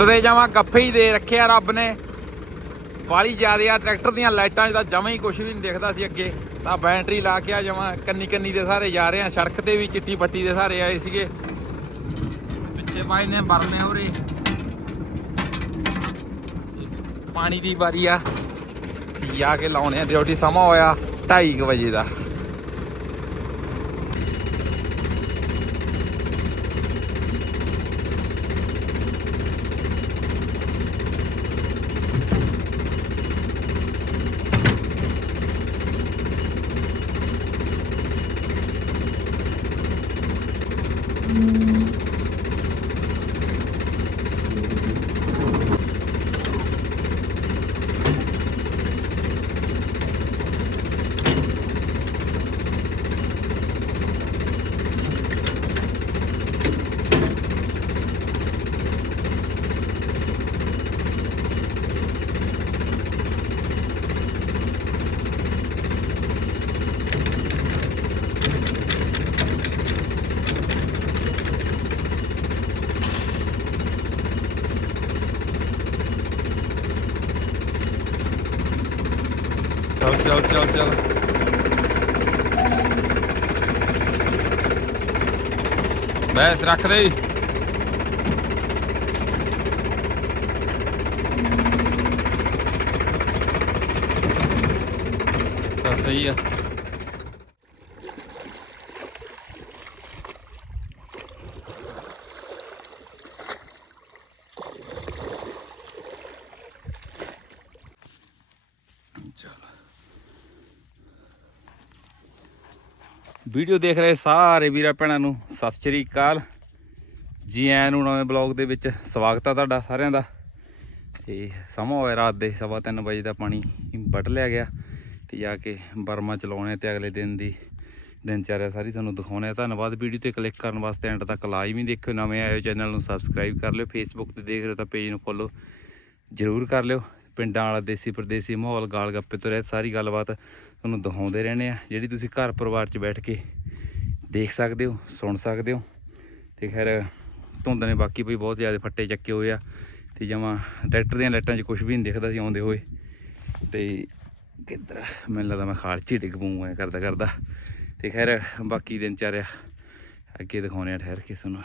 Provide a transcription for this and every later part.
ਧੁੰਦ ਜਾਵਾਂ, ਗੱਫੇ ਹੀ ਦੇ ਰੱਖਿਆ ਰੱਬ ਨੇ। ਬਾਲੀ ਜ਼ਿਆਦੇ ਆ, ਟਰੈਕਟਰ ਦੀਆਂ ਲਾਈਟਾਂ 'ਚ ਤਾਂ ਜਮਾਂ ਹੀ ਕੁਝ ਵੀ ਨਹੀਂ ਦਿਖਦਾ ਸੀ ਅੱਗੇ। ਤਾਂ ਬੈਟਰੀ ਲਾ ਕੇ ਆ ਜਮਾਂ ਕੰਨੀ ਕੰਨੀ ਦੇ ਸਾਰੇ ਜਾ ਰਹੇ ਆ, ਸੜਕ ਤੇ ਵੀ ਚਿੱਟੀ ਪੱਟੀ ਦੇ ਸਾਰੇ ਆਏ ਸੀਗੇ। ਪਿੱਛੇ ਪਾਏ ਨੇ ਬਰਨੇ ਹੋਰੇ। ਪਾਣੀ ਦੀ ਵਾਰੀ ਆ। ਜਾ ਕੇ ਲਾਉਣੇ ਆ, ਡਿਊਟੀ ਸਮਾਂ ਹੋਇਆ 2:30 ਵਜੇ ਦਾ ਚੱਲ ਚੱਲ ਚੱਲ ਚੱਲ ਬੈਸ ਰੱਖ ਦੇ। ਤਾਂ ਸਹੀ ਆ। ਵੀਡੀਓ ਦੇਖ ਰਹੇ ਸਾਰੇ ਵੀਰਾਂ ਭੈਣਾਂ ਨੂੰ। ਸਤਿ ਸ਼੍ਰੀ ਅਕਾਲ। ਜੀ ਆਇਆਂ ਨੂੰ ਨਵੇਂ ਬਲੌਗ ਦੇ ਵਿੱਚ ਸਵਾਗਤ ਆ ਤੁਹਾਡਾ ਸਾਰਿਆਂ ਦਾ। ਤੇ ਸਮਾਂ ਹੋਇਆ ਰਾਤ ਦੇ ਸਵਾ ਤਿੰਨ ਵਜੇ ਦਾ ਪਾਣੀ ਵੱਢ ਲਿਆ ਗਿਆ ਤੇ ਜਾ ਕੇ ਬਰਮਾ ਚਲਾਉਣੇ ਤੇ ਅਗਲੇ ਦਿਨ ਦੀ ਦਿਨਚਰਿਆ ਸਾਰੀ ਤੁਹਾਨੂੰ ਦਿਖਾਉਣੇ ਆ। ਧੰਨਵਾਦ। ਵੀਡੀਓ ਤੇ ਕਲਿੱਕ ਕਰਨ ਵਾਸਤੇ ਐਂਡ ਤੱਕ ਲਾਜ਼ਮੀ ਦੇਖਿਓ। ਨਵੇਂ ਆਇਓ ਚੈਨਲ ਨੂੰ ਸਬਸਕ੍ਰਾਈਬ ਕਰ ਲਿਓ। ਫੇਸਬੁੱਕ ਤੇ ਦੇਖ ਰਹੇ ਤਾਂ ਪੇਜ ਨੂੰ ਫੋਲੋ ਜ਼ਰੂਰ ਕਰ ਲਿਓ। ਪਿੰਡਾਂ ਵਾਲਾ, ਦੇਸੀ ਪਰਦੇਸੀ ਮਾਹੌਲ, ਗਾਲ ਗੱਪੇ ਤੋਂ ਰਹਿ ਸਾਰੀ ਗੱਲਬਾਤ ਤੁਹਾਨੂੰ ਦਿਖਾਉਂਦੇ ਰਹਿੰਦੇ ਆ। ਜਿਹੜੀ ਤੁਸੀਂ ਘਰ ਪਰਿਵਾਰ 'ਚ ਬੈਠ ਕੇ ਦੇਖ ਸਕਦੇ ਹੋ, ਸੁਣ ਸਕਦੇ ਹੋ। ਤੇ ਖੈਰ, ਧੁੰਦ ਨੇ ਬਾਕੀ ਵੀ ਬਹੁਤ ਜ਼ਿਆਦਾ ਫੱਟੇ ਚੱਕੇ ਹੋਏ ਆ ਤੇ ਜਮਾਂ ਟਰੈਕਟਰ ਦੀਆਂ ਲਾਈਟਾਂ 'ਚ ਕੁਝ ਵੀ ਨਹੀਂ ਦਿਖਦਾ ਸੀ ਆਉਂਦੇ ਹੋਏ। ਤੇ ਕਿੱਧਰ ਮੈਨੂੰ ਲੱਗਦਾ ਮੈਂ ਖਾਲ 'ਚ ਹੀ ਡਿੱਗ ਪਊਂਗਾ ਐਂ ਕਰਦਾ ਕਰਦਾ। ਤੇ ਖੈਰ, ਬਾਕੀ ਦਿਨ ਚਾਰਿਆ ਅੱਗੇ ਦਿਖਾਉਣੇ ਆ ਠਹਿਰ ਕੇ ਤੁਹਾਨੂੰ।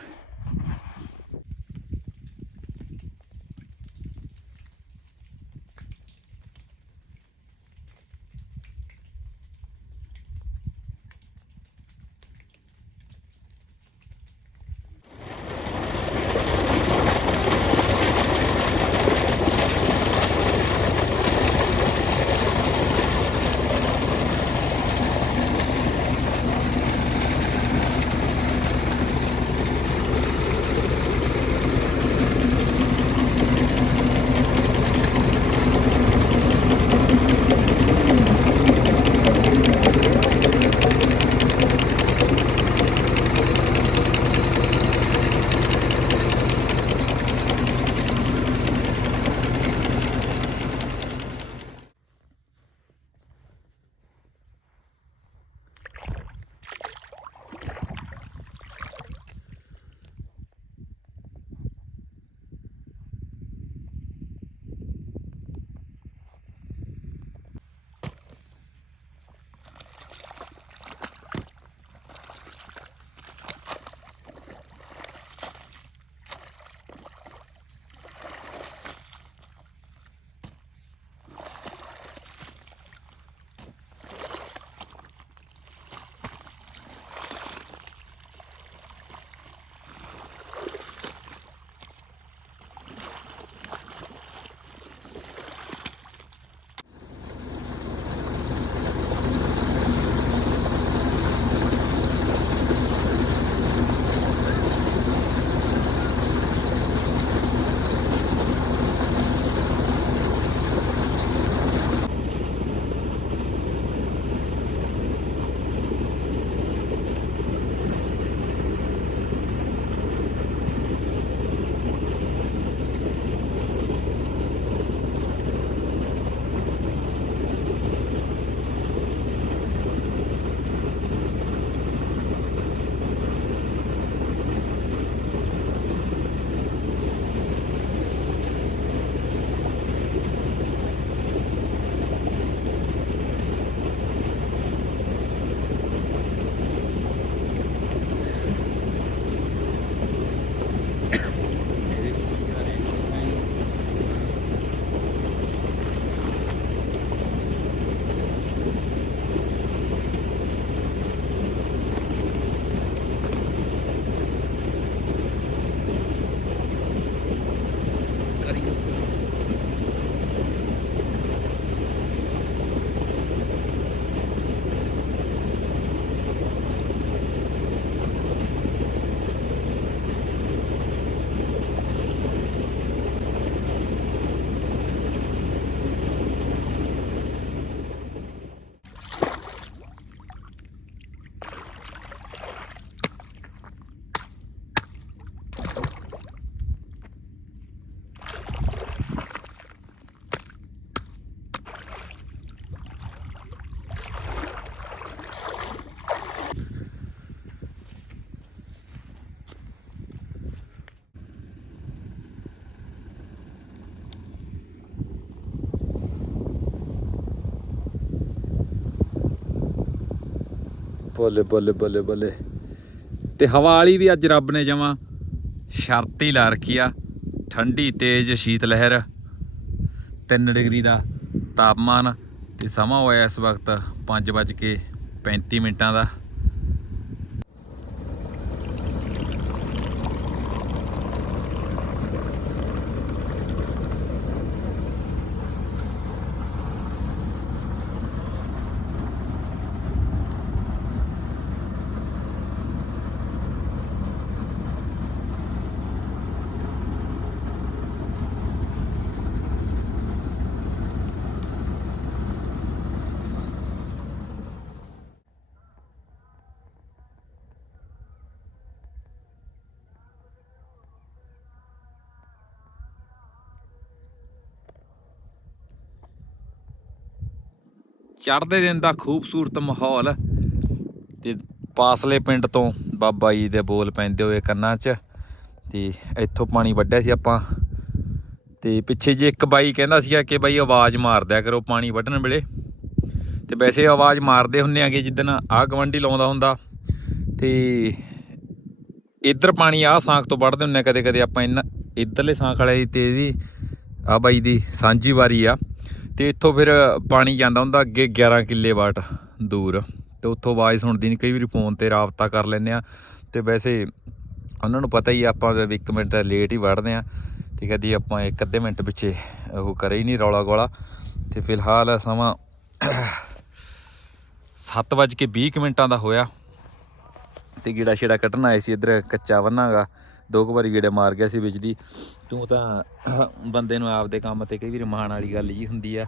ਬੱਲੇ ਬੱਲੇ ਬੱਲੇ ਬੱਲੇ। ਤੇ ਹਵਾ ਵਾਲੀ ਵੀ ਅੱਜ ਰੱਬ ਨੇ ਜਮਾ ਸ਼ਰਤ ਹੀ ਲਾ ਰੱਖੀ ਆ। ਠੰਡੀ, ਤੇਜ਼ ਸ਼ੀਤ ਲਹਿਰ 3 ਡਿਗਰੀ ਦਾ ਤਾਪਮਾਨ। ਤੇ ਸਮਾਂ ਹੋਇਆ ਇਸ ਵਕਤ 5:35 ਮਿੰਟਾਂ ਦਾ। ਚੜ੍ਹਦੇ ਦਿਨ ਦਾ ਖੂਬਸੂਰਤ ਮਾਹੌਲ ਤੇ ਪਾਸਲੇ ਪਿੰਡ ਤੋਂ ਬਾਬਾ ਜੀ ਦੇ ਬੋਲ ਪੈਂਦੇ ਹੋਏ ਕੰਨਾਂ 'ਚ ਤੇ ਇੱਥੋਂ ਪਾਣੀ ਵੱਢਿਆ ਸੀ ਆਪਾਂ। ਤੇ ਪਿੱਛੇ ਜੇ ਇੱਕ ਬਾਈ ਕਹਿੰਦਾ ਸੀਗਾ ਕਿ ਬਾਈ ਆਵਾਜ਼ ਮਾਰ ਦਿਆ ਕਰੋ ਪਾਣੀ ਵੱਢਣ ਵੇਲੇ। ਤੇ ਵੈਸੇ ਆਵਾਜ਼ ਮਾਰਦੇ ਹੁੰਨੇ ਆਗੇ ਜਿੱਦਣ ਆਹ ਗਵੰਡੀ ਲਾਉਂਦਾ ਹੁੰਦਾ ਤੇ ਇੱਧਰ ਪਾਣੀ ਆਹ ਸਾਂਖ ਤੋਂ ਵੱਢਦੇ ਹੁੰਨੇ ਕਦੇ ਕਦੇ ਆਪਾਂ ਇਹਨਾਂ ਇੱਧਰਲੇ ਸਾਂਖ ਵਾਲੇ ਦੀ ਤੇ ਇਹਦੀ ਆ ਬਾਈ ਦੀ ਸਾਂਝੀ ਵਾਰੀ ਆ। ਤੇ ਇੱਥੋਂ ਫਿਰ ਪਾਣੀ ਜਾਂਦਾ ਹੁੰਦਾ ਅੱਗੇ 11 ਕਿੱਲੇ ਵਾਟ ਦੂਰ। ਤੇ ਉੱਥੋਂ ਆਵਾਜ਼ ਸੁਣਦੀ ਨਹੀਂ ਕਈ ਵਾਰੀ ਫੋਨ ਤੇ ਰਾਬਤਾ ਕਰ ਲੈਂਦੇ ਆ। ਤੇ ਵੈਸੇ ਉਹਨਾਂ ਨੂੰ ਪਤਾ ਹੀ ਆਪਾਂ ਵੀ ਇੱਕ ਮਿੰਟ ਲੇਟ ਹੀ ਵੜਦੇ ਆ। ਤੇ ਕਦੀ ਆਪਾਂ ਇੱਕ ਅੱਧੇ ਮਿੰਟ ਪਿੱਛੇ ਉਹ ਕਰੇ ਹੀ ਨਹੀਂ ਰੌਲਾ ਗੋਲਾ। ਤੇ ਫਿਲਹਾਲ ਸਮਾਂ 7:20 ਮਿੰਟਾਂ ਦਾ ਹੋਇਆ। ਤੇ ਗੀੜਾ ਛੇੜਾ ਕੱਢਣ ਆਏ ਸੀ, ਇੱਧਰ ਕੱਚਾ ਵੰਨਾਗਾ ਦੋ ਕੁ ਵਾਰੀ ਗੇੜੇ ਮਾਰ ਗਿਆ ਸੀ ਵਿੱਚ ਦੀ। ਤੂੰ ਤਾਂ ਬੰਦੇ ਨੂੰ ਆਪਦੇ ਕੰਮ ਤੇ ਕਈ ਵਾਰੀ ਮਾਣ ਵਾਲੀ ਗੱਲ ਜੀ ਹੁੰਦੀ ਆ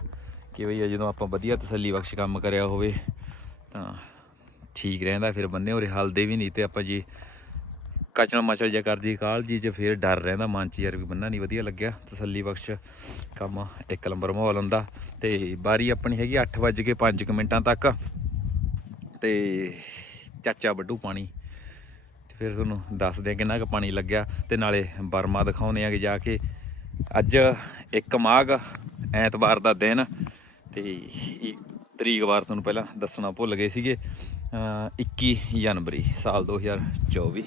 ਕਿ ਬਈ ਜਦੋਂ ਆਪਾਂ ਵਧੀਆ ਤਸੱਲੀ ਬਖਸ਼ ਕੰਮ ਕਰਿਆ ਹੋਵੇ ਤਾਂ ਠੀਕ ਰਹਿੰਦਾ, ਫਿਰ ਬੰਨੇ ਹੋਰੇ ਹਲਦੇ ਵੀ ਨਹੀਂ ਤੇ ਆਪਾਂ ਜੀ ਕਚਲ ਮਚਲ ਜਿਹਾ ਕਰਦੀ ਕਾਲ ਜੀ ਜੇ ਫਿਰ ਡਰ ਰਹਿੰਦਾ ਮਨ ਚ ਯਾਰ ਵੀ ਬੰਨਾ ਨਹੀਂ ਵਧੀਆ ਲੱਗਿਆ ਤਸੱਲੀ ਬਖਸ਼ ਕੰਮ, ਇੱਕ ਨੰਬਰ ਮਾਹੌਲ ਹੁੰਦਾ ਤੇ ਬਾਰੀ ਆਪਣੀ ਹੈਗੀ 8:05 ਮਿੰਟਾਂ ਤੱਕ ਤੇ ਚਾਚਾ ਵੱਡੂ ਪਾਣੀ ਫਿਰ ਤੁਹਾਨੂੰ ਦੱਸਦੇ ਆ ਕਿੰਨਾ ਕੁ ਪਾਣੀ ਲੱਗਿਆ ਤੇ ਨਾਲੇ ਬਰਮਾ ਦਿਖਾਉਂਦੇ ਆ ਕਿ ਜਾ ਕੇ ਅੱਜ ਇੱਕ ਮਾਘ ਐਤਵਾਰ ਦਾ ਦਿਨ ਤੇ ਤਰੀਕ ਵਾਰ ਤੁਹਾਨੂੰ ਪਹਿਲਾਂ ਦੱਸਣਾ ਭੁੱਲ ਗਏ ਸੀਗੇ, ਅਹ 21 ਜਨਵਰੀ ਸਾਲ 2024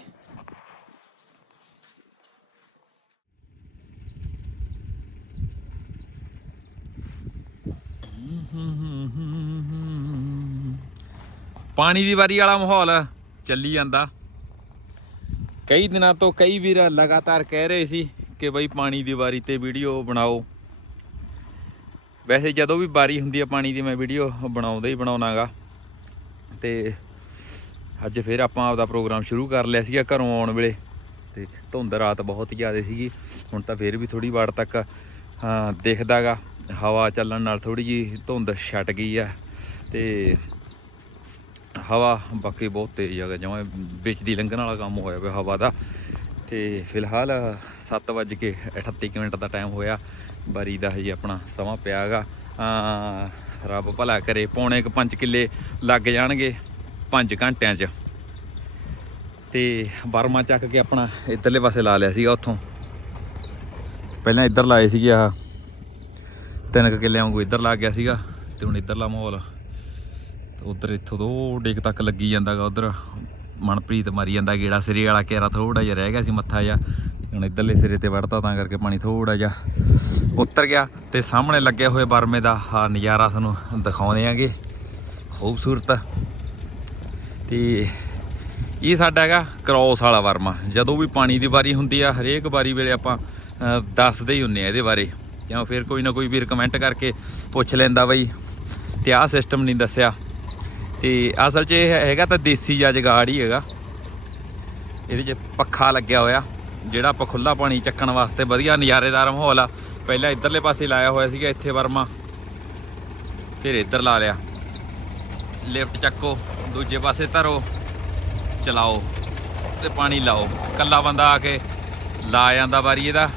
ਪਾਣੀ ਦੀ ਵਾਰੀ ਵਾਲਾ ਮਾਹੌਲ ਚੱਲੀ ਜਾਂਦਾ। ਕਈ ਦਿਨਾਂ ਤੋਂ ਕਈ ਵੀਰ ਲਗਾਤਾਰ ਕਹਿ ਰਹੇ ਸੀ ਕਿ ਬਈ ਪਾਣੀ ਦੀ ਵਾਰੀ ਤੇ ਵੀਡੀਓ ਬਣਾਓ। ਵੈਸੇ ਜਦੋਂ ਵੀ ਵਾਰੀ ਹੁੰਦੀ ਆ ਪਾਣੀ ਦੀ, ਮੈਂ ਵੀਡੀਓ ਬਣਾਉਂਦਾ ਹੀ ਬਣਾਉਣਾਗਾ ਤੇ ਅੱਜ ਫਿਰ ਆਪਾਂ ਆਪਦਾ ਪ੍ਰੋਗਰਾਮ ਸ਼ੁਰੂ ਕਰ ਲਿਆ ਸੀਗਾ ਘਰੋਂ ਆਉਣ ਵੇਲੇ। ਤੇ ਧੁੰਦ ਰਾਤ ਬਹੁਤ ਜ਼ਿਆਦਾ ਸੀਗੀ। ਹੁਣ ਤਾਂ ਫਿਰ ਵੀ ਥੋੜੀ ਵਾਰ ਤੱਕ, ਹਾਂ, ਦਿਖਦਾਗਾ। ਹਵਾ ਚੱਲਣ ਨਾਲ ਥੋੜੀ ਜੀ ਧੁੰਦ ਛੱਟ ਗਈ ਆ। ਤੇ ਹਵਾ ਬਾਕੀ ਬਹੁਤ ਤੇਜ਼ ਹੈਗਾ ਜਿਵੇਂ ਵਿੱਚ ਦੀ ਲੰਘਣ ਵਾਲਾ ਕੰਮ ਹੋਇਆ ਪਿਆ ਹਵਾ ਦਾ। ਤੇ ਫਿਲਹਾਲ 7:38 ਮਿੰਟ ਦਾ ਟਾਈਮ ਹੋਇਆ, ਬਾਰੀ ਦਾ ਹਜੇ ਆਪਣਾ ਸਮਾਂ ਪਿਆ ਹੈਗਾ। ਰੱਬ ਭਲਾ ਕਰੇ, ਪੌਣੇ ਕੁ 5 ਕਿੱਲੇ ਲੱਗ ਜਾਣਗੇ 5 ਘੰਟਿਆਂ 'ਚ। ਤੇ ਬਰਮਾ ਚੱਕ ਕੇ ਆਪਣਾ ਇੱਧਰਲੇ ਪਾਸੇ ਲਾ ਲਿਆ ਸੀਗਾ ਉੱਥੋਂ। ਪਹਿਲਾਂ ਇੱਧਰ ਲਾਏ ਸੀਗੇ ਆ ਤਿੰਨ ਕੁ ਕਿੱਲਿਆਂ ਵਾਂਗੂ ਇੱਧਰ ਲੱਗ ਗਿਆ ਸੀਗਾ, ਤੇ ਹੁਣ ਇੱਧਰਲਾ ਮਾਹੌਲ ਉਧਰ ਇੱਥੋਂ ਤੋਂ ਡੇਕ ਤੱਕ ਲੱਗੀ ਜਾਂਦਾਗਾ ਉਧਰ। ਮਨਪ੍ਰੀਤ ਮਾਰੀ ਜਾਂਦਾ ਗੇੜਾ ਸਿਰੇ ਵਾਲਾ, ਕੇਰਾ ਥੋੜਾ ਜਿਹਾ ਰਹਿ ਗਿਆ ਸੀ ਮੱਥਾ ਜਿਹਾ। ਹੁਣ ਇੱਧਰਲੇ ਸਿਰੇ ਤੇ ਵੜਤਾ ਤਾਂ ਕਰਕੇ ਪਾਣੀ ਥੋੜਾ ਜਿਹਾ ਉਤਰ ਗਿਆ ਤੇ ਸਾਹਮਣੇ ਲੱਗੇ ਹੋਏ ਬਰਮੇ ਦਾ ਆ ਨਜ਼ਾਰਾ ਤੁਹਾਨੂੰ ਦਿਖਾਉਂਦੇ ਆਂਗੇ। ਖੂਬਸੂਰਤ। ਤੇ ਇਹ ਸਾਡਾ ਹੈਗਾ ਕ੍ਰੋਸ ਵਾਲਾ ਵਰਮਾ। ਜਦੋਂ ਵੀ ਪਾਣੀ ਦੀ ਵਾਰੀ ਹੁੰਦੀ ਆ, ਹਰੇਕ ਵਾਰੀ ਵੇਲੇ ਆਪਾਂ ਦੱਸਦੇ ਹੀ ਹੁੰਨੇ ਆ ਇਹਦੇ ਬਾਰੇ। ਜਾਂ ਫਿਰ ਕੋਈ ਨਾ ਕੋਈ ਵੀਰ ਕਮੈਂਟ ਕਰਕੇ ਪੁੱਛ ਲੈਂਦਾ ਬਈ। ਤੇ ਆਹ ਸਿਸਟਮ ਨਹੀਂ ਦੱਸਿਆ। ਤੇ ਅਸਲ 'ਚ ਇਹ ਹੈਗਾ ਤਾਂ ਦੇਸੀ ਜਿਹਾ ਜਗਾੜ ਹੀ ਹੈਗਾ। ਇਹਦੇ 'ਚ ਪੱਖਾ ਲੱਗਿਆ ਹੋਇਆ। ਜਿਹੜਾ ਆਪਾਂ ਖੁੱਲਾ ਪਾਣੀ ਚੱਕਣ ਵਾਸਤੇ ਵਧੀਆ ਨਜ਼ਾਰੇਦਾਰ ਮਾਹੌਲ ਆ। ਪਹਿਲਾਂ ਇਧਰਲੇ ਪਾਸੇ ਲਾਇਆ ਹੋਇਆ ਸੀਗਾ ਇੱਥੇ ਵਰਮਾ। ਫਿਰ ਇੱਧਰ ਲਾ ਲਿਆ। ਲਿਫਟ ਚੱਕੋ, ਦੂਜੇ ਪਾਸੇ ਧਰੋ। ਚਲਾਓ ਤੇ ਪਾਣੀ ਲਾਓ। ਕੱਲਾ ਬੰਦਾ ਆ ਕੇ ਲਾ ਜਾਂਦਾ ਵਾਰੀ ਇਹਦਾ।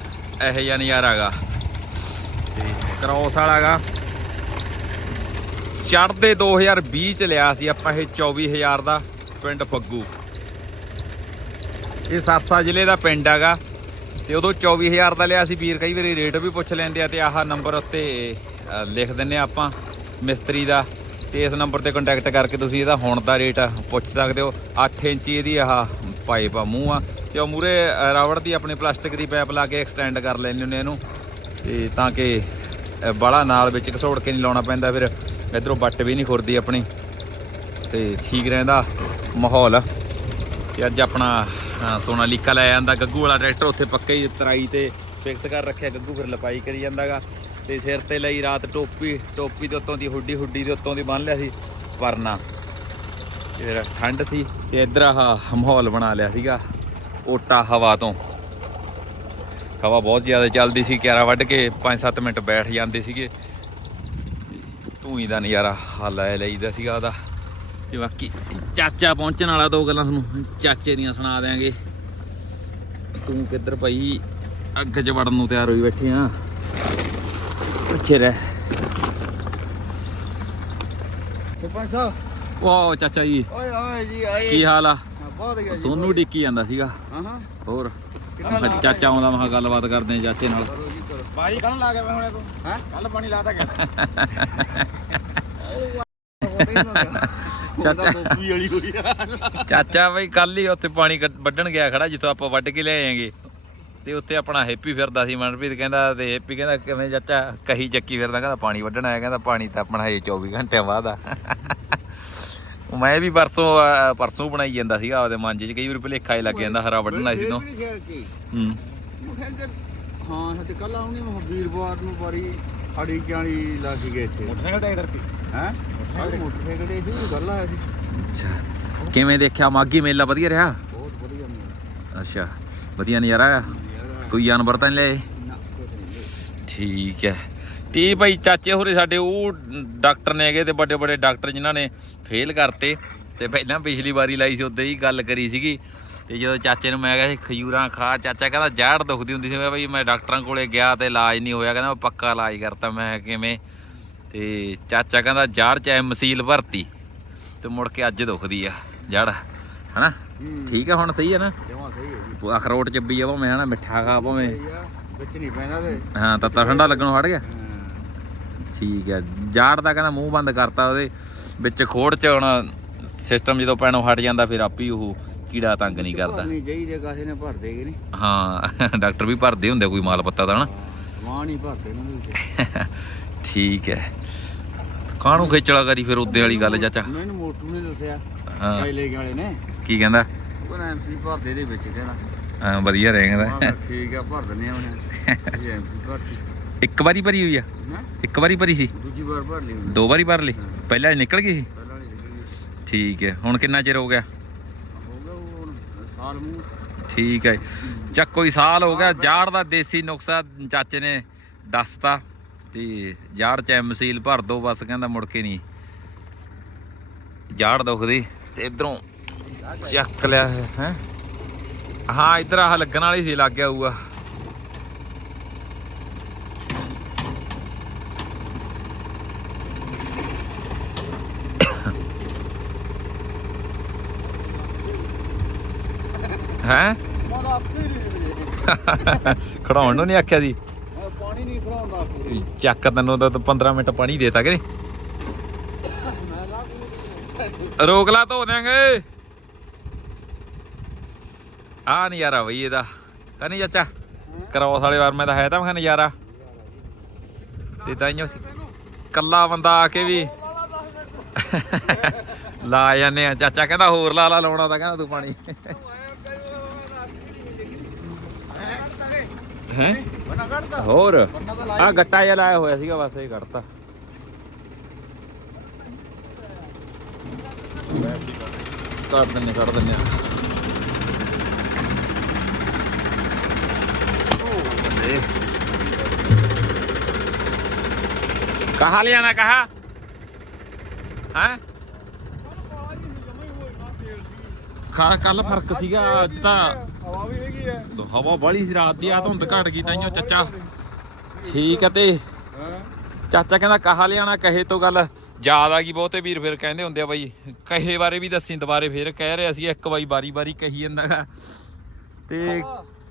ਇਹੋ ਜਿਹਾ ਨਜ਼ਾਰਾ ਹੈਗਾ। ਤੇ ਕ੍ਰੋਸ ਵਾਲਾ ਹੈਗਾ ਚੜ੍ਹਦੇ 2020 ਚ ਲਿਆ ਸੀ ਆਪਾਂ ਇਹ 24000 ਦਾ ਪਿੰਡ ਫੱਗੂ। ਇਹ ਸਰਸਾ ਜ਼ਿਲ੍ਹੇ ਦਾ ਪਿੰਡ ਹੈਗਾ। ਤੇ ਉਦੋਂ 24000 ਦਾ ਲਿਆ ਸੀ। ਵੀਰ ਕਈ ਵਾਰੀ ਰੇਟ ਵੀ ਪੁੱਛ ਲੈਂਦੇ ਆ ਤੇ ਆਹ ਨੰਬਰ ਉੱਤੇ ਲਿਖ ਦਿੰਨੇ ਆ ਆਪਾਂ ਮਿਸਤਰੀ ਦਾ। ਤੇ ਇਸ ਨੰਬਰ ਤੇ ਕੰਟੈਕਟ ਕਰਕੇ ਤੁਸੀਂ ਇਹਦਾ ਹੁਣ ਦਾ ਰੇਟ ਪੁੱਛ ਸਕਦੇ ਹੋ। 8 ਇੰਚੀ ਇਹਦੀ ਆਹ ਪਾਈਪ ਆ, ਮੂੰਹ ਆ। ਤੇ ਉਹ ਮੂਰੇ ਰਾਵੜ ਦੀ ਆਪਣੀ ਪਲਾਸਟਿਕ ਦੀ ਪਾਈਪ ਲਾ ਕੇ ਐਕਸਟੈਂਡ ਕਰ ਲੈਂਦੇ ਹੁੰਦੇ ਇਹਨੂੰ। ਤੇ ਤਾਂ ਕਿ ਬੜਾ ਨਾਲ ਵਿੱਚ ਘਸੋੜ ਕੇ ਨਹੀਂ ਲਾਉਣਾ ਪੈਂਦਾ ਫਿਰ। ਇਧਰੋਂ ਬੱਟ ਵੀ ਨਹੀਂ ਖੁਰਦੀ ਆਪਣੀ। ਤੇ ਠੀਕ ਰਹਿੰਦਾ ਮਾਹੌਲ। ਤੇ ਅੱਜ ਆਪਣਾ ਹਾਂ, ਸੋਨਾਲੀਕਾ ਲੈ ਜਾਂਦਾ ਗੱਗੂ ਵਾਲਾ ਟਰੈਕਟਰ ਉੱਥੇ ਪੱਕੇ ਹੀ ਤਰਾਈ ਤੇ ਫਿਕਸ ਕਰ ਰੱਖਿਆ। ਗੱਗੂ ਫਿਰ ਲਪਾਈ ਕਰੀ ਜਾਂਦਾਗਾ। ਤੇ ਸਿਰ ਤੇ ਲਈ ਰਾਤ ਟੋਪੀ ਟੋਪੀ ਦੇ ਉੱਤੋਂ ਦੀ ਹੁੱਡੀ ਹੁੱਡੀ ਦੇ ਉੱਤੋਂ ਦੀ ਬੰਨ ਲਿਆ ਸੀ ਪਰਨਾ ਤੇ ਠੰਡ ਸੀ ਤੇ ਇੱਧਰ ਆਹ ਮਾਹੌਲ ਬਣਾ ਲਿਆ ਸੀਗਾ ਓਟਾ ਹਵਾ ਤੋਂ। ਹਵਾ ਬਹੁਤ ਜ਼ਿਆਦਾ ਚੱਲਦੀ ਸੀ ਕਿਆਰਾ ਵੱਢ ਕੇ 5-7 ਮਿੰਟ ਬੈਠ ਜਾਂਦੇ ਸੀਗੇ। ਧੂਈ ਦਾ ਨਜ਼ਾਰਾ ਹਾਲ ਲਈਦਾ ਸੀਗਾ ਉਹਦਾ। ਤੇ ਬਾਕੀ ਚਾਚਾ ਪਹੁੰਚਣ ਵਾਲਾ ਦੋ ਗੱਲਾਂ ਤੁਹਾਨੂੰ ਚਾਚੇ ਦੀਆਂ ਸੁਣਾ ਦਿਆਂਗੇ। ਤੂੰ ਕਿੱਧਰ ਭਾਈ ਅੱਗ 'ਚ ਵੜਨ ਨੂੰ ਤਿਆਰ ਹੋਈ ਬੈਠੇ ਆ। ਪਿੱਛੇ ਰਹਿ। ਸਰਪੰਚ ਸਾਹਿਬ। ਵਾਹ ਚਾਚਾ ਜੀ। ਓਏ ਓਏ ਜੀ ਆਏ ਕੀ ਹਾਲ ਆ? ਬਹੁਤ ਗਿਆ ਸੋਨੂੰ ਡਿੱਕੀ ਜਾਂਦਾ ਸੀਗਾ। ਹਾਂ ਹਾਂ। ਹੋਰ? ਚਾਚਾ ਆਉਂਦਾ ਮੈਂ ਕਿਹਾ ਗੱਲਬਾਤ ਕਰਦੇ ਆ ਚਾਚੇ ਨਾਲ। ਬਾਰੀ ਕੱਲ ਲਾ ਕੇ ਮੈਂ ਹੁਣੇ ਤੂੰ। ਹੈ? ਕੱਲ ਪਾਣੀ ਲਾਤਾ ਗਿਆ। ਚਾਚਾ। ਕੋਪੀ ਵਾਲੀ ਹੋਈ ਆ। ਚਾਚਾ ਬਈ ਕੱਲ ਹੀ ਉੱਥੇ ਪਾਣੀ ਕੱਢ- ਵੱਢਣ ਗਿਆ ਖੜਾ ਜਿੱਥੋਂ ਆਪਾਂ ਵੱਢ ਕੇ ਲੈ ਆਏਗੇ। ਤੇ ਉੱਥੇ ਆਪਣਾ ਹੈਪੀ ਫਿਰਦਾ ਸੀ ਮਨਪ੍ਰੀਤ ਕਹਿੰਦਾ ਤੇ ਹੈਪੀ ਕਹਿੰਦਾ ਕਿਵੇਂ ਚਾਚਾ ਕਹੀ ਚੱਕੀ ਫਿਰਦਾ ਕਹਿੰਦਾ ਪਾਣੀ ਵੱਢਣ ਆਇਆ ਕਹਿੰਦਾ ਪਾਣੀ ਤਾਂ ਆਪਣਾ ਹਜੇ 24 ਘੰਟਿਆਂ ਬਾਅਦ ਆ। ਮੈਂ ਵੀ ਪਰਸੋਂ ਅਹ, ਪਰਸੋਂ ਬਣਾਈ ਜਾਂਦਾ ਸੀਗਾ ਆਪਦੇ ਮਨ 'ਚ ਕਈ ਵਾਰ ਭੁਲੇਖਾ ਹੀ ਲੱਗ ਜਾਂਦਾ ਹਰਾ ਵੱਢਣਾ ਸੀ ਤੋਂ। ਹੂੰ। ਮੈਂ ਕਿਹਾ ਇੱਧਰ ਹਾਂ ਸੱਚ ਕੱਲ ਆਉਣੀ ਮੈਂ ਵੀਰਵਾਰ ਨੂੰ ਬਾਰੀ ਅੜੀ ਜਾਣੀ ਲਾ ਕੇ ਗਏ ਇੱਥੇ। ਮੋਟਰਸਾਈਕਲ ਤੇ ਇਧਰ ਹੈ? ਮੋਟਰਸਾਈਕਲ ਤੇ? ਸੀ ਗੱਲ ਆਇਆ ਸੀ ਅੱਛਾ। ਕਿਵੇਂ ਦੇਖਿਆ? ਮਾਗੀ ਮੇਲਾ ਵਧੀਆ ਰਿਹਾ? ਬਹੁਤ ਵਧੀਆ ਮਿਲਿਆ ਅੱਛਾ। ਵਧੀਆ ਨਜ਼ਾਰਾ ਆ? ਕੋਈ ਜਾਨਵਰ ਤਾਂ ਨਹੀਂ ਲਏ? ਠੀਕ ਹੈ। ਤੇ ਭਾਈ ਚਾਚੇ ਹੋਰੇ ਸਾਡੇ ਉਹ ਡਾਕਟਰ ਨੇ ਹੈਗੇ ਤੇ ਵੱਡੇ ਵੱਡੇ ਡਾਕਟਰ ਜਿਨ੍ਹਾਂ ਨੇ ਫੇਲ ਕਰਤੇ। ਤੇ ਪਹਿਲਾਂ ਪਿਛਲੀ ਵਾਰੀ ਲਾਈ ਸੀ ਉਦੋਂ ਹੀ ਗੱਲ ਕਰੀ ਸੀਗੀ। ਤੇ ਜਦੋਂ ਚਾਚੇ ਨੂੰ ਮੈਂ ਕਿਹਾ ਸੀ ਖਜੂਰਾਂ ਖਾ। ਚਾਚਾ ਕਹਿੰਦਾ ਜਾੜ ਦੁਖਦੀ ਹੁੰਦੀ ਸੀ। ਮੈਂ ਭਾਈ ਮੈਂ ਡਾਕਟਰਾਂ ਕੋਲੇ ਗਿਆ ਤੇ ਇਲਾਜ ਨਹੀਂ ਹੋਇਆ। ਕਹਿੰਦਾ ਮੈਂ ਪੱਕਾ ਇਲਾਜ ਕਰਤਾ ਮੈਂ ਕਿਵੇਂ? ਤੇ ਚਾਚਾ ਕਹਿੰਦਾ ਜਾੜ ਚ ਐ ਮਸੀਲ ਭਰਤੀ ਤੇ ਮੁੜ ਕੇ ਅੱਜ ਦੁਖਦੀ ਆ ਜੜ ਹਨਾ? ਠੀਕ ਆ ਹੁਣ ਸਹੀ ਆ ਨਾ? ਜਮਾ ਸਹੀ ਹੈ ਜੀ। ਅਖਰੋਟ ਚੱਬੀ ਆ ਭਾਵੇਂ ਹਨਾ? ਮਿੱਠਾ ਖਾ ਭਾਵੇਂ। ਆ ਵਿੱਚ ਨਹੀਂ ਪੈਂਦਾ ਤੇ। ਹਾਂ ਤਾਂ ਠੰਡਾ ਲੱਗਣੋਂ ਹਟ ਗਿਆ। ਹਾਂ। ਠੀਕ ਹੈ ਜਾੜ ਦਾ ਕਹਿੰਦਾ ਮੂੰਹ ਬੰਦ ਕਰਤਾ ਉਹਦੇ ਵਿੱਚ ਖੋੜ ਚ ਹੁਣ ਸਿਸਟਮ ਜਦੋਂ ਪੈਣੋਂ ਹਟ ਜਾਂਦਾ ਫਿਰ ਆਪੀ ਉਹ ਕੀੜਾ ਤੰਗ ਨਹੀਂ ਕਰਦਾ। ਨਹੀਂ ਚਾਹੀਦੇ ਕਾਸੇ ਨੇ ਭਰ ਦੇਗੇ ਨਹੀਂ? ਹਾਂ ਡਾਕਟਰ ਵੀ ਭਰਦੇ ਹੁੰਦੇ ਕੋਈ ਮਾਲ ਪੱਤਾ ਦਾ ਹਨਾ। ਵਾਹ ਨਹੀਂ ਭਰਦੇ ਨਾ ਠੀਕ ਹੈ। ਕਾਹਨੂੰ ਖੇਚਲਾ ਕਰੀ ਫਿਰ ਉੱਦੇ ਵਾਲੀ ਗੱਲ ਚਾਚਾ? ਮੈਨੂੰ ਮੋਟੂ ਨੇ ਦੱਸਿਆ ਹਾਂ। ਕਾਇਲੇ ਵਾਲੇ ਨੇ। ਕੀ ਕਹਿੰਦਾ? ਉਹ ਐਮਸੀ ਭਰਦੇ ਦੇ ਵਿੱਚ ਕਹਿੰਦਾ। ਹਾਂ ਵਧੀਆ ਰਹੇਗਾ ਠੀਕ ਆ ਭਰ ਦਿੰਦੇ ਆ ਉਹਨੇ ਇਹ ਐਮਸੀ ਭਰਤੀ। ਇੱਕ ਵਾਰੀ ਭਰੀ ਹੋਈ ਆ? ਇੱਕ ਵਾਰੀ ਭਰੀ ਸੀ? ਦੂਜੀ ਵਾਰ ਭਰ ਲਈ ਦੋ ਵਾਰੀ ਭਰ ਲਈ? ਪਹਿਲਾਂ ਨਿਕਲ ਗਈ ਸੀ। ਠੀਕ ਹੈ। ਹੁਣ ਕਿੰਨਾ ਚਿਰ ਹੋ ਗਿਆ ਹੋ ਗਿਆ ਉਹ ਹੁਣ ਸਾਲ ਮੂੰਹ ਠੀਕ ਹੈ ਚੱਕੋ ਕੋਈ ਸਾਲ ਹੋ ਗਿਆ, ਜਾੜ ਦਾ ਦੇਸੀ ਨੁਕਸਾ ਚਾਚੇ ਨੇ ਦੱਸਤਾ ਤੇ ਜਾੜ ਚ ਮਸੀਲ ਭਰ ਦੋ, ਬਸ ਕਹਿੰਦਾ ਮੁੜ ਕੇ ਨਹੀਂ। ਜਾੜ ਦੁਖਦੀ ਤੇ ਇਧਰੋਂ ਚੱਕ ਲਿਆ ਹੈ, ਹੈਂ? ਹਾਂ, ਇਧਰ ਆਹ ਲੱਗਣ ਵਾਲੀ ਸੀ, ਲੱਗ ਗਿਆ ਹੋਊਗਾ। ਹੈ? ਆਪੇ ਨਹੀਂ ਖੜਾਉਣ ਨੂੰ ਨਹੀਂ ਆਖਿਆ ਸੀ? ਪਾਣੀ ਨਹੀਂ ਖਰਾਉਂਦਾ ਆਪੇ ਚੱਕ ਤੈਨੂੰ ਤਾਂ 15 ਮਿੰਟ ਪਾਣੀ ਦੇਤਾ ਕਿ ਮੈਂ ਰੋਕ ਲਾ ਧੋ ਦਿਆਂਗੇ। ਆ ਨਜ਼ਾਰਾ ਬਈ ਇਹਦਾ। ਕਹਨੀ ਚਾਚਾ? ਕ੍ਰੋਸ ਵਾਲੇ ਵਾਰ ਮੈਂ ਤਾਂ ਹੈ ਤਾਂ ਮੈਂ ਨਜ਼ਾਰਾ। ਤੇ ਤਾਂ ਇਉਂ ਕੱਲਾ ਬੰਦਾ ਆ ਕੇ ਵੀ ਲਾ ਜਾਂਦੇ ਆ। ਚਾਚਾ ਕਹਿੰਦਾ ਹੋਰ ਲਾ ਲਾ ਲਾਉਣਾ ਤਾਂ ਕਹਿੰਦਾ ਤੂੰ ਪਾਣੀ। ਹੈ? ਬਣਾ ਕੱਢਦਾ ਹੋਰ? ਆ ਗੱਟਾ ਜਿਹਾ ਲਾਇਆ ਹੋਇਆ ਸੀਗਾ, ਬਸ ਇਹ ਕੱਢਤਾ। ਕੱਢ ਦਿੰਨੇ ਕੱਢ ਦਿੰਨੇ ਕਹਾ ਲਿਆਣਾ, ਕਹਾ? ਹੈ? ਖਾ ਕੱਲ ਫ਼ਰਕ ਸੀਗਾ, ਅੱਜ ਤਾਂ ਹਵਾ ਵੀ ਹੈਗੀ ਹੈ ਹਵਾ ਬਾਲੀ ਸੀ ਰਾਤ ਦੀ ਆ ਧੁੰਦ ਘਟ ਗਈ ਤਾਈਓ ਚਾਚਾ। ਠੀਕ ਆ ਤੇ। ਹਾਂ? ਚਾਚਾ ਕਹਿੰਦਾ ਕਹਾ ਲਿਆਣਾ ਕਹੇ ਤੋਂ ਗੱਲ। ਯਾਦ ਆ ਗਈ ਬਹੁਤੇ ਵੀਰ ਫਿਰ ਕਹਿੰਦੇ ਹੁੰਦੇ ਆ ਬਾਈ ਕਹੇ ਬਾਰੇ ਵੀ ਦੱਸੀ ਦੁਬਾਰੇ ਫਿਰ ਕਹਿ ਰਿਹਾ ਸੀ ਇੱਕ ਵਾਰੀ ਬਾਰੀ ਬਾਰੀ ਕਹੀ ਜਾਂਦਾ ਗਾ। ਤੇ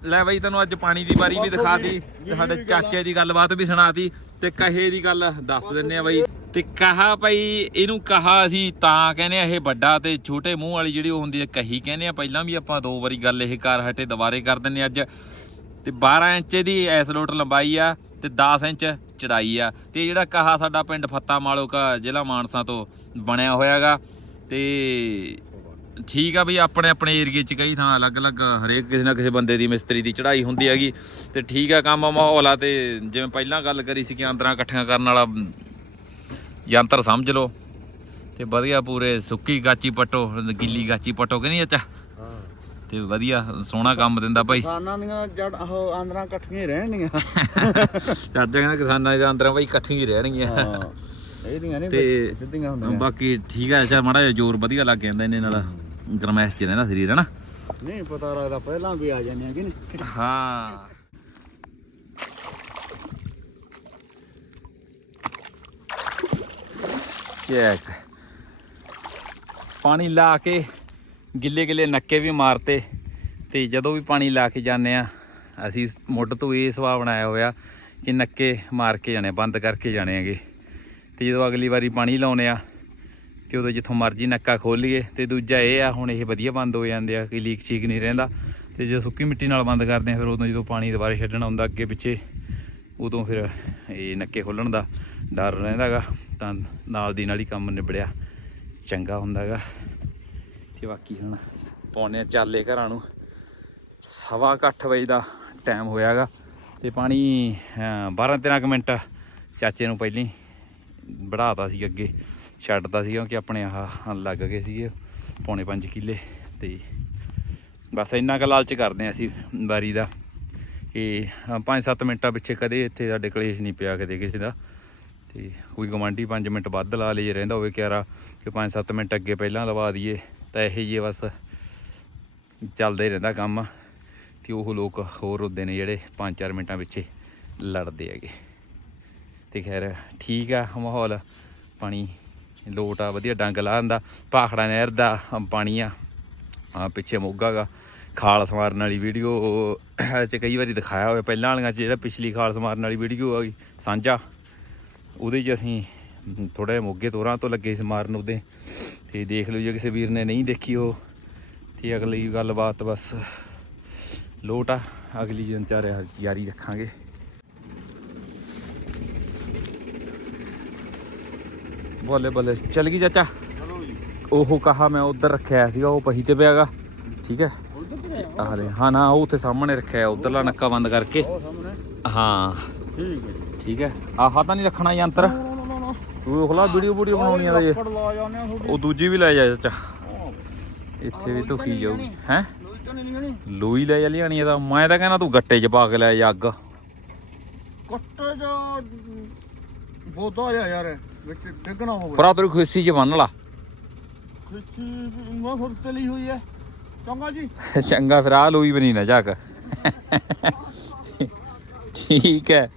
ਲੈ ਬਾਈ ਤੈਨੂੰ ਅੱਜ ਪਾਣੀ ਦੀ ਬਾਰੀ ਵੀ ਦਿਖਾਤੀ ਤੇ ਸਾਡੇ ਚਾਚੇ ਦੀ ਗੱਲਬਾਤ ਵੀ ਸੁਣਾਤੀ ਤੇ ਕਹੇ ਦੀ ਗੱਲ ਦੱਸ ਦਿੰਨੇ ਆ ਬਾਈ। ਤੇ ਕਹਾ ਭਾਈ ਇਹਨੂੰ ਕਹਾ ਅਸੀਂ ਤਾਂ ਕਹਿੰਦੇ ਆ ਇਹ ਵੱਡਾ ਤੇ ਛੋਟੇ ਮੂੰਹ ਵਾਲੀ ਜਿਹੜੀ ਉਹ ਹੁੰਦੀ ਹੈ ਕਹੀ ਕਹਿੰਦੇ ਆ। ਪਹਿਲਾਂ ਵੀ ਆਪਾਂ ਦੋ ਵਾਰੀ ਗੱਲ ਇਹ ਕਰ ਹਟੇ ਦੁਬਾਰੇ ਕਰ ਦਿੰਨੇ ਅੱਜ। ਤੇ 12 ਇੰਚ ਦੀ ਐਸਲੋਟ ਲੰਬਾਈ ਆ ਤੇ 10 ਇੰਚ ਚੜਾਈ ਆ। ਤੇ ਜਿਹੜਾ ਕਹਾ ਸਾਡਾ ਪਿੰਡ ਫੱਤਾ ਮਾਲੋਕਾ ਜ਼ਿਲ੍ਹਾ ਮਾਨਸਾ ਤੋਂ ਬਣਿਆ ਹੋਇਆਗਾ। ਤੇ ਠੀਕ ਆ ਵੀ ਆਪਣੇ ਆਪਣੇ ਏਰੀਏ 'ਚ ਕਈ ਥਾਂ ਅਲੱਗ-ਅਲੱਗ ਹਰੇਕ ਕਿਸੇ ਨਾ ਕਿਸੇ ਬੰਦੇ ਦੀ ਮਿਸਤਰੀ ਦੀ ਚੜ੍ਹਾਈ ਹੁੰਦੀ ਹੈਗੀ। ਤੇ ਠੀਕ ਆ ਕੰਮ ਮਾਹੌਲ ਆ ਤੇ ਜਿਵੇਂ ਪਹਿਲਾਂ ਗੱਲ ਕਰੀ ਸੀ ਕਿ ਅੰਦਰਾਂ ਇਕੱਠੀਆਂ ਕਰਨ ਵਾਲਾ ਯੰਤਰ ਸਮਝ ਲਓ। ਤੇ ਵਧੀਆ ਪੂਰੇ ਸੁੱਕੀ ਗਾਚੀ ਪੱਟੋ ਗਿੱਲੀ ਗਾਚੀ ਪੱਟੋ ਕਿ ਨਹੀਂ ਅੱਛਾ ਹਾਂ। ਤੇ ਵਧੀਆ ਸੋਹਣਾ ਕੰਮ ਦਿੰਦਾ ਭਾਈ। ਕਿਸਾਨਾਂ ਦੀਆਂ ਜੜ ਉਹ ਆਂਦਰਾਂ ਇਕੱਠੀਆਂ ਹੀ ਰਹਿਣਗੀਆਂ। ਚਾਚਾ ਕਹਿੰਦਾ ਕਿਸਾਨਾਂ ਦੇ ਅੰਦਰਾਂ ਭਾਈ ਇਕੱਠੀਆਂ ਹੀ ਰਹਿਣਗੀਆਂ। ਹਾਂ ਇਹਦੀਆਂ ਨਹੀਂ ਤੇ ਸਿੱਧੀਆਂ ਹੁੰਦੀਆਂ। ਬਾਕੀ ਠੀਕ ਆ ਅੱਛਾ ਮਾੜਾ ਜਿਹਾ ਜ਼ੋਰ ਵਧੀਆ ਲੱਗ ਜਾਂਦਾ ਇਹਨੇ ਨਾਲ। ਗਰਮੈਸ਼ ਚ ਰਹਿੰਦਾ ਸਰੀਰ ਹਨਾ? ਨਹੀਂ ਪਤਾ ਲੱਗਦਾ ਪਹਿਲਾਂ ਵੀ ਆ ਜਾਂਦੇ ਆ ਕਿ ਨਹੀਂ ਹਾਂ। ਚੈੱਕ ਪਾਣੀ ਲਾ ਕੇ ਗਿੱਲੇ ਗਿੱਲੇ ਨੱਕੇ ਵੀ ਮਾਰਤੇ ਤੇ ਜਦੋਂ ਵੀ ਪਾਣੀ ਲਾ ਕੇ ਜਾਂਦੇ ਆ, ਅਸੀਂ ਮੁੱਢ ਤੋਂ ਇਹ ਸੁਭਾਅ ਬਣਾਇਆ ਹੋਇਆ ਕਿ ਨੱਕੇ ਮਾਰ ਕੇ ਜਾਣੇ ਬੰਦ ਕਰਕੇ ਜਾਣੇ ਹੈਗੇ। ਤੇ ਜਦੋਂ ਅਗਲੀ ਵਾਰੀ ਪਾਣੀ ਲਾਉਨੇ ਆ, ਤੇ ਉਦੋਂ ਜਿੱਥੋਂ ਮਰਜ਼ੀ ਨੱਕਾ ਖੋਲੀਏ ਤੇ ਦੂਜਾ ਇਹ ਆ, ਹੁਣ ਇਹ ਵਧੀਆ ਬੰਦ ਹੋ ਜਾਂਦੇ ਆ, ਕਿ ਲੀਕ ਠੀਕ ਨਹੀਂ ਰਹਿੰਦਾ। ਤੇ ਜਦੋਂ ਸੁੱਕੀ ਮਿੱਟੀ ਨਾਲ ਬੰਦ ਕਰਦੇ ਆ, ਫਿਰ ਉਦੋਂ ਜਦੋਂ ਪਾਣੀ ਦੁਬਾਰਾ ਛੱਡਣਾ ਹੁੰਦਾ ਅੱਗੇ ਪਿੱਛੇ, ਉਦੋਂ ਫਿਰ ਇਹ ਨੱਕੇ ਖੋਲਣ ਦਾ ਡਰ ਰਹਿੰਦਾਗਾ ਤਾਂ ਨਾਲ ਦੀ ਨਾਲ ਹੀ ਕੰਮ ਨਿਬੜਿਆ। ਚੰਗਾ ਹੁੰਦਾਗਾ। ਤੇ ਬਾਕੀ ਹੁਣ ਪੌਣੇ ਆ ਚਾਲੇ ਘਰਾਂ ਨੂੰ। ਸਵਾ ਕੁ ਅੱਠ ਵਜੇ ਦਾ ਟਾਈਮ ਹੋਇਆਗਾ। ਤੇ ਪਾਣੀ 12 13 ਮਿੰਟ ਚਾਚੇ ਨੂੰ ਪਹਿਲਾਂ ਹੀ ਵਧਾਤਾ ਸੀ ਅੱਗੇ। ਛੱਡਦਾ ਸੀ ਕਿਉਂਕਿ ਆਪਣੇ ਆਹ ਲੱਗ ਗਏ ਸੀਗੇ ਪੌਣੇ 5 ਕਿੱਲੇ। ਤੇ ਬਸ ਇੰਨਾ ਕੁ ਲਾਲਚ ਕਰਦੇ ਆ ਅਸੀਂ ਬਾਰੀ ਦਾ। ਕਿ 5-7 ਮਿੰਟਾਂ ਪਿੱਛੇ ਕਦੇ ਇੱਥੇ ਸਾਡੇ ਕਲੇਸ਼ ਨਹੀਂ ਪਿਆ ਕਦੇ ਕਿਸੇ ਦਾ। ਤੇ ਕੋਈ ਗਵਾਂਢੀ 5 ਮਿੰਟ ਵੱਧ ਲਾ ਲਈ ਰਹਿੰਦਾ ਹੋਵੇ ਕਿਆਰਾ, ਕਿ 5-7 ਮਿੰਟ ਅੱਗੇ ਪਹਿਲਾਂ ਲਵਾ ਦਈਏ, ਤਾਂ ਇਹੋ ਜਿਹੇ ਬਸ ਚੱਲਦਾ ਹੀ ਰਹਿੰਦਾ ਕੰਮ, ਤੇ ਉਹ ਲੋਕ ਹੋਰ ਹੁੰਦੇ ਨੇ ਜਿਹੜੇ 5-4 ਮਿੰਟਾਂ ਪਿੱਛੇ ਲੜਦੇ ਹੈਗੇ। ਤੇ ਖੈਰ, ਠੀਕ ਆ ਮਾਹੌਲ, ਪਾਣੀ ਲੋਟ ਆ, ਵਧੀਆ ਡੰਗ ਲਾ ਹੁੰਦਾ ਭਾਖੜਾ ਨਹਿਰ ਦਾ ਪਾਣੀ ਆ ਆ ਪਿੱਛੇ ਮੋਗਾ ਗਾ, ਖਾਲ ਸਮਾਰਨ ਵਾਲੀ ਵੀਡੀਓ ਚ ਕਈ ਵਾਰੀ ਦਿਖਾਇਆ ਹੋਇਆ, ਪਹਿਲਾਂ ਵਾਲੀਆਂ ਚ ਜਿਹੜਾ ਪਿਛਲੀ ਖਾਲ ਸਮਾਰਨ ਵਾਲੀ ਵੀਡੀਓ ਆ ਗਈ, ਸਾਂਝਾ। ਉਹਦੇ 'ਚ ਅਸੀਂ ਥੋੜਾ ਜਿਹਾ ਮੋਗੇ ਤੋਰਾਂ ਤੋਂ ਲੱਗੇ ਸੀ ਮਾਰਨ ਉਹਦੇ। ਤੇ ਦੇਖ ਲਓ ਜੇ ਕਿਸੇ ਵੀਰ ਨੇ ਨਹੀਂ ਦੇਖੀ ਉਹ। ਤੇ ਅਗਲੀ ਗੱਲਬਾਤ ਬਸ ਲੋਟ ਆ। ਅਗਲੀ ਦਿਨ ਚਾਰੇ ਜਾਰੀ ਰੱਖਾਂਗੇ। ਬੋਲੇ ਬੋਲੇ ਚੱਲ ਗਈ ਚਾਚਾ। ਉਹ ਕਹਾ ਮੈਂ ਉਧਰ ਰੱਖਿਆ ਸੀਗਾ ਉਹ ਪਹੀ ਤੇ ਪਿਆਗਾ। ਠੀਕ ਹੈ? ਆਹ ਲੈ ਹਾਂ ਨਾ ਉਹ ਉੱਥੇ ਸਾਹਮਣੇ ਰੱਖਿਆ ਉਧਰਲਾ ਨੱਕਾ ਬੰਦ ਕਰਕੇ। ਹਾਂ। ਠੀਕ ਹੈ ਠੀਕ ਹੈ। ਆਹ ਤਾਂ ਨਹੀਂ ਰੱਖਣਾ ਯੰਤਰ। ਤੂੰ ਖਲਾ ਵੀਡੀਓ ਵੀਡੀਓ ਬਣਾਉਣੀ ਆ ਤੇ ਲੱਕੜ ਲਾ ਜਾਂਦੇ ਆ ਉਹ ਦੂਜੀ ਵੀ ਲੈ ਜਾ ਚਾਚਾ ਇੱਥੇ ਵੀ ਧੁਖੀ ਜਾਊ। ਹੈ? ਲੋਈ ਤਾਂ ਨਹੀਂ ਗਣੀ ਲੂਈ ਲੈ ਜਾ ਲਿਆਣੀ ਇਹਦਾ ਮੈਂ ਤਾਂ ਕਹਿੰਦਾ ਤੂੰ ਗੱਟੇ 'ਚ ਪਾ ਕੇ ਲੈ ਜਾ ਅੱਗ। ਕੱਟੇ ਜਾ ਬੋਦਾ ਜਾ ਯਾਰ ਵਿੱਚ ਡਿੱਗਣਾ ਹੋਵੇ। ਫਰਾ ਤੇਰੀ ਖੁਸ਼ੀ 'ਚ ਬੰਨ ਲਾ। ਖਿੱਚੀ ਮੈਂ ਫਿਰ ਤਲੀ ਹੋਈ ਹੈ ਚੰਗਾ ਜੀ। ਚੰਗਾ ਫਿਰ ਆ ਲੂਈ ਬਣੀ ਨਾ ਝੱਕ। ਠੀਕ ਹੈ।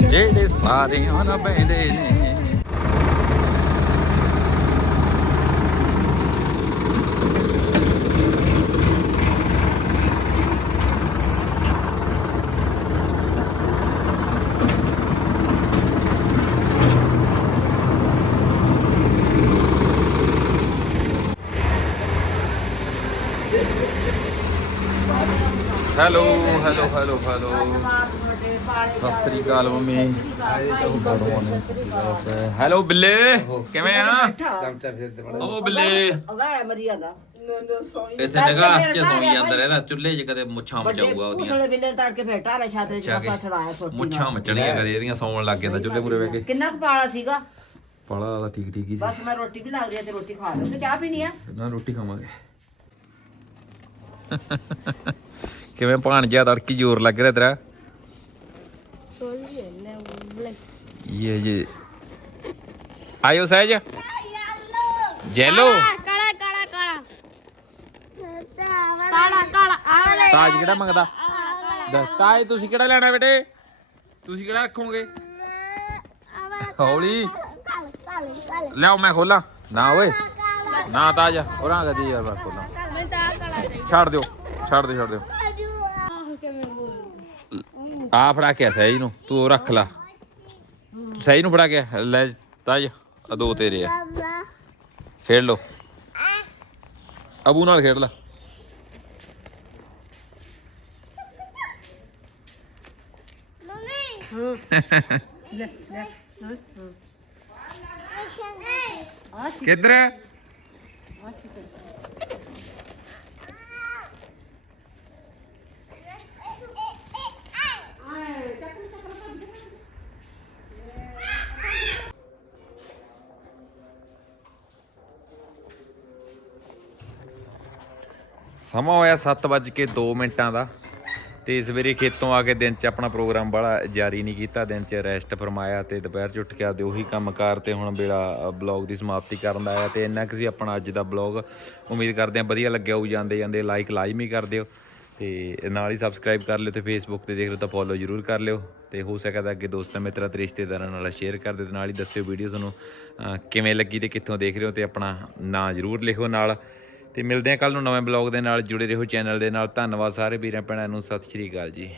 ਜਿਹੜੇ ਸਾਰੇ ਨਾਲ ਬੈਂਦੇ ਨੇ। Hello hello hello hello. Sat Sri Akal mummy. Hello ਬਿੱਲੇ ਕਿਵੇਂ ਆ? ਉਹ ਬਿੱਲੇ। ਅਗਾ ਮਰੀਆ ਦਾ ਇੱਥੇ ਨਿਗਾਹ ਕੇ ਸੌਂ ਜਾਂਦਾ ਰਹਿੰਦਾ ਚੁੱਲ੍ਹੇ 'ਚ ਕਦੇ ਮੁੱਛਾਂ ਮਚਾਊਗਾ ਉਹਦੀਆਂ। ਉਸਲੇ ਬਿੱਲੇ ਤੜ ਕੇ ਫੇਰ ਟਾਰੇ ਛਾਤਰੇ ਚ ਕਿ ਛੜਾਇਆ ਮੁੱਛਾਂ ਮਚਣੀਆਂ ਕਦੇ ਇਹਦੀਆਂ ਸੌਣ ਲੱਗ ਜਾਂਦਾ ਚੁੱਲ੍ਹੇ ਮੂਰੇ ਬਹਿ ਕੇ। ਕਿੰਨਾ ਕੁ ਪਾਲਾ ਸੀਗਾ? ਪਾਲਾ ਦਾ ਠੀਕ ਠੀਕ ਹੀ ਸੀ। ਬਸ ਮੈਂ ਰੋਟੀ ਵੀ ਲੱਗਦੀ ਆ ਤੇ ਰੋਟੀ ਖਾ ਲਓ ਤੇ ਚਾਹ ਪੀਣੀ ਆ? ਨਾ ਰੋਟੀ ਖਾਵਾਂਗੇ। ਕਿਵੇਂ ਭਾਣਜਿਆ ਤੜਕੀ ਜ਼ੋਰ ਲੱਗ ਰਿਹਾ ਤੇਰਾ? ਇਹ ਜੇ ਆਇਓ ਸਹਿਜ ਜੈਲੋ ਕਾਲਾ ਕਾਲਾ ਕਾਲਾ ਕਾਲਾ ਕਾਲਾ ਆ ਲੈ ਤਾਜ ਕਿਹੜਾ ਮੰਗਦਾ ਦੱਸ, ਤਾਜ ਤੁਸੀਂ ਕਿਹੜਾ ਲੈਣਾ ਬੇਟੇ ਤੁਸੀਂ ਕਿਹੜਾ ਰੱਖੋਗੇ ਹੌਲੀ ਲਿਆਓ ਮੈਂ ਖੋਲਾਂ ਨਾ ਓਏ ਨਾ ਤਾਜ ਹੋਰਾਂ ਕਦੀ ਯਾਰ ਮੈਂ ਖੋਲਾਂ ਮੈਂ ਤਾਂ ਕਾਲਾ ਚਾਹੀਦਾ ਛੱਡ ਦਿਓ ਛੱਡ ਦਿਓ ਛੱਡ ਦਿਓ ਆਹ ਕਿਵੇਂ ਬੋਲ ਆ ਫੜਾ ਕੇ ਸਹਿਜ ਨੂੰ ਤੂੰ ਉਹ ਰੱਖ ਲਾ ਤੂੰ ਸਹਿਜ ਨੂੰ ਫੜਾ ਕੇ ਲੈ ਤਾਜ ਆ ਦੋ ਤੇਰੇ ਆ। ਖੇਡ ਲੋ ਅਬੂ ਨਾਲ ਖੇਡ ਲੈ। ਕਿੱਧਰ ਹੈ? ਸਮਾਂ ਹੋਇਆ 7:02 ਮਿੰਟਾਂ ਦਾ ਤੇ ਸਵੇਰੇ ਖੇਤੋਂ ਆ ਕੇ ਦਿਨ 'ਚ ਆਪਣਾ ਪ੍ਰੋਗਰਾਮ ਬੜਾ ਜਾਰੀ ਨਹੀਂ ਕੀਤਾ, ਦਿਨ 'ਚ ਰੈਸਟ ਫਰਮਾਇਆ ਤੇ ਦੁਪਹਿਰ 'ਚ ਉੱਠ ਕੇ ਆਪਦੇ ਉਹੀ ਕੰਮਕਾਰ ਤੇ ਹੁਣ ਵੇਲਾ ਬਲੌਗ ਦੀ ਸਮਾਪਤੀ ਕਰਨ ਦਾ ਆਇਆ ਤੇ ਇੰਨਾ ਕੁ ਸੀ ਆਪਣਾ ਅੱਜ ਦਾ ਬਲੌਗ ਉਮੀਦ ਕਰਦੇ ਹਾਂ ਵਧੀਆ ਲੱਗਿਆ ਹੋਊ ਜਾਂਦੇ ਜਾਂਦੇ ਲਾਈਕ ਲਾਜ਼ਮੀ ਕਰ ਦਿਓ ਤੇ ਨਾਲ ਹੀ ਸਬਸਕ੍ਰਾਈਬ ਕਰ ਲਿਓ ਤੇ ਫੇਸਬੁੱਕ ਤੇ ਦੇਖ ਲਓ ਤਾਂ ਫੋਲੋ ਜ਼ਰੂਰ ਕਰ ਲਿਓ ਤੇ ਹੋ ਸਕਦਾ ਤਾਂ ਅੱਗੇ ਦੋਸਤਾਂ ਮਿੱਤਰਾਂ ਤੇ ਰਿਸ਼ਤੇਦਾਰਾਂ ਨਾਲ ਸ਼ੇਅਰ ਕਰ ਦਿਓ ਤੇ ਨਾਲ ਹੀ ਦੱਸਿਓ ਵੀਡੀਓ ਤੁਹਾਨੂੰ ਕਿਵੇਂ ਲੱਗੀ ਤੇ ਕਿੱਥੋਂ ਦੇਖ ਰਹੇ ਹੋ ਤੇ ਆਪਣਾ ਨਾਂ ਜ਼ਰੂਰ ਲਿਖੋ ਨਾਲ। ਤੇ ਮਿਲਦੇ ਹਾਂ ਕੱਲ ਨੂੰ ਨਵੇਂ ਬਲੌਗ ਦੇ ਨਾਲ ਜੁੜੇ ਰਹੋ ਚੈਨਲ ਦੇ ਨਾਲ। ਧੰਨਵਾਦ ਸਾਰੇ ਵੀਰਾਂ ਭੈਣਾਂ ਨੂੰ। ਸਤਿ ਸ਼੍ਰੀ ਅਕਾਲ ਜੀ।